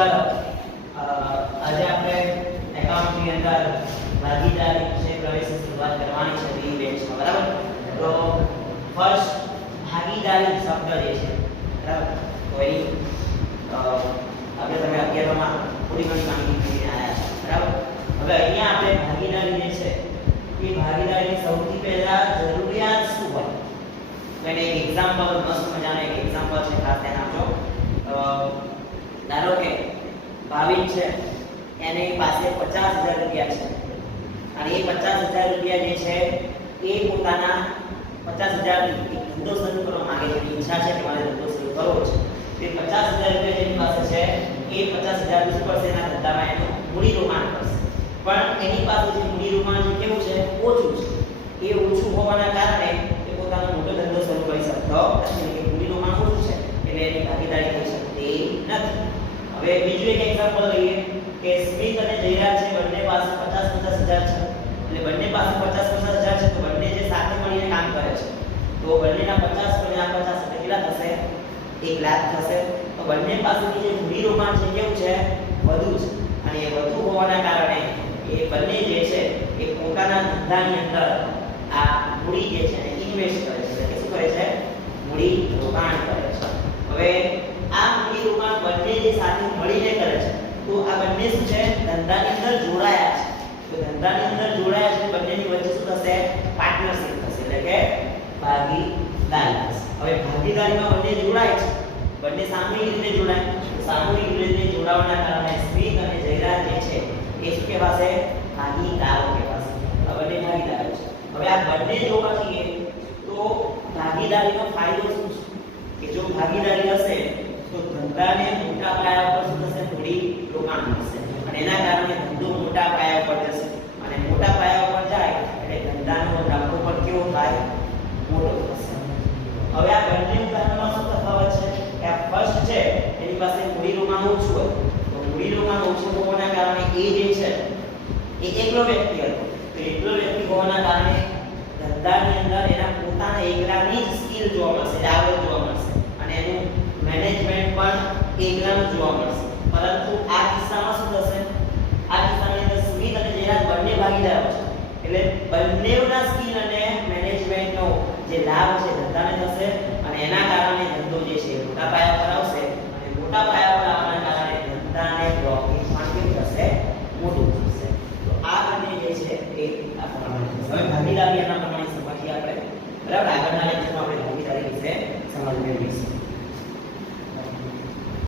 ચાલો આજે આપણે એકાઉન્ટની અંદર ભાગીદારી વિશે પ્રવેશ શરૂઆત કરવાની છે બી બેચમાં બરાબર? તો ફર્સ્ટ, ભાગીદારી શબ્દ જે છે, બરાબર? તો એની આપણે તમે અગિયારમાં થોડી ઘણી માહિતી મેળવીને આવ્યા છો, બરાબર? હવે અહીંયા આપણે ભાગીદારી જે છે, એ ભાગીદારીની સૌથી પહેલા જરૂરિયાત શું હોય? એટલે એક એક્ઝામ્પલ મસ્ત મજાનો એક એક્ઝામ્પલ ભાવિન છે, એની પાસે પચાસ હજાર રૂપિયા છે. અને એ પચાસ હજાર રૂપિયા જે છે, એ પોતાના પચાસ હજાર ધંધો શરૂ કરવા માંગે છે. ઈચ્છા છે કે મારે ધંધો શરૂ કરવો છે. તે પચાસ હજાર રૂપિયા જેની પાસે છે, એ પચાસ હજાર શું એના ધંધામાં એનું મૂડી રોકાણ કરશે. પણ એની પાસે જે મૂડી રોકાણ છે કેવું છે, ઓછું છે. એ ઓછું હોવાના કારણે એ પોતાનો મોટો ધંધો શરૂ કરી શકતો નથી. કે મૂડી ઓછું છે. એટલે એની ભાગીદારી થઈ શકતી નથી. હવે બીજું એક એક્ઝામ્પલ લઈએ કે સ્મિત અને જયરાજ છે, બંને પાસે પચાસ પચાસ હજાર છે. એટલે બંને પાસે પચાસ પચાસ હજાર છે, તો બંને જે સાથે મળીને કામ કરે છે. તો બંનેના પચાસ ગુણ્યા પચાસ એટલે કેટલા થશે? 1 લાખ થશે. તો બંને પાસેની જે મૂડી રોકાણ છે, કેવું છે? વધુ છે. અને એ વધુ હોવાના કારણે એ બંને જે છે, એ પોતાના ધંધાની અંદર આ મૂડી જે છે એને ઇન્વેસ્ટ કરે છે એટલે કે શું કરે છે મૂડી રોકાણ કરે છે હવે આ મૂડી રોકાણ બંને જે સાથે મળીને કરે છે, તો આ બંને શું છે? ધંધાની અંદર જોડાયા છે. તો ધંધાની અંદર જોડાયા છે બંનેની વચ્ચે શું થશે? પાર્ટનરશિપ થશે, એટલે કે ભાગીદારી થશે. હવે ભાગીદારીમાં બંને જોડાય છે. બંને સામૂહિક રીતે જોડાય. સામૂહિક રીતે જોડાવાના કારણે સ્મિત અને જયરાજ જે છે, એ શું કહેવાશે? ભાગીદારો કહેવાશે. આ બંને ભાગીદારો છે. હવે આ બંને જોવા જઈએ, તો ભાગીદારીનો ફાયદો શું છે? કે જો ભાગીદારી હશે ધંધાને મોટા પાયા પર શું થશે? મૂડી રોકાણ થશે. અને એના કારણે ધંધો મોટા પાયા પર જશે. અને મોટા પાયા પર જાય એટલે ધંધાનો નફો પણ કેવો થાય? મોટો થશે. હવે આ બંને ઉદાહરણમાં શું તફાવત છે? કે આ ફર્સ્ટ છે, એની પાસે મૂડી રોકાણ ઓછું હોય. તો મૂડી રોકાણ ઓછું હોવાના કારણે એ જે છે, એ એકલો વ્યક્તિ હતો. તો એકલો વ્યક્તિ હોવાના કારણે ધંધાની અંદર એના પોતાના એકલાની સ્કિલ જોવા મળશે. એટલે કરવો પડશે પરંતુ આ કિસ્સામાં શું થશે? આ કિસ્સાની અંદર સુમિત અને જયરાજ બંને ભાગીદારો છે. એટલે બંનેના સ્કિલ અને મેનેજમેન્ટનો જે લાભ છે ધંધાને થશે અને એના કારણે ધંધો જે છે મોટા પાયા પર આવશે અને મોટા પાયા પર આવવાના કારણે ધંધાને પ્રોફિટ પણ કેવું થશે? મોટું થશે તો આ બંને જે છે એ આપણને હવે ભાગીદારી એના પ્રમાણે સમજીએ આપણે. બરાબર? આગળના લેક્ચરમાં આપણે ભાગીદારી વિશે સમજ મેળવીશું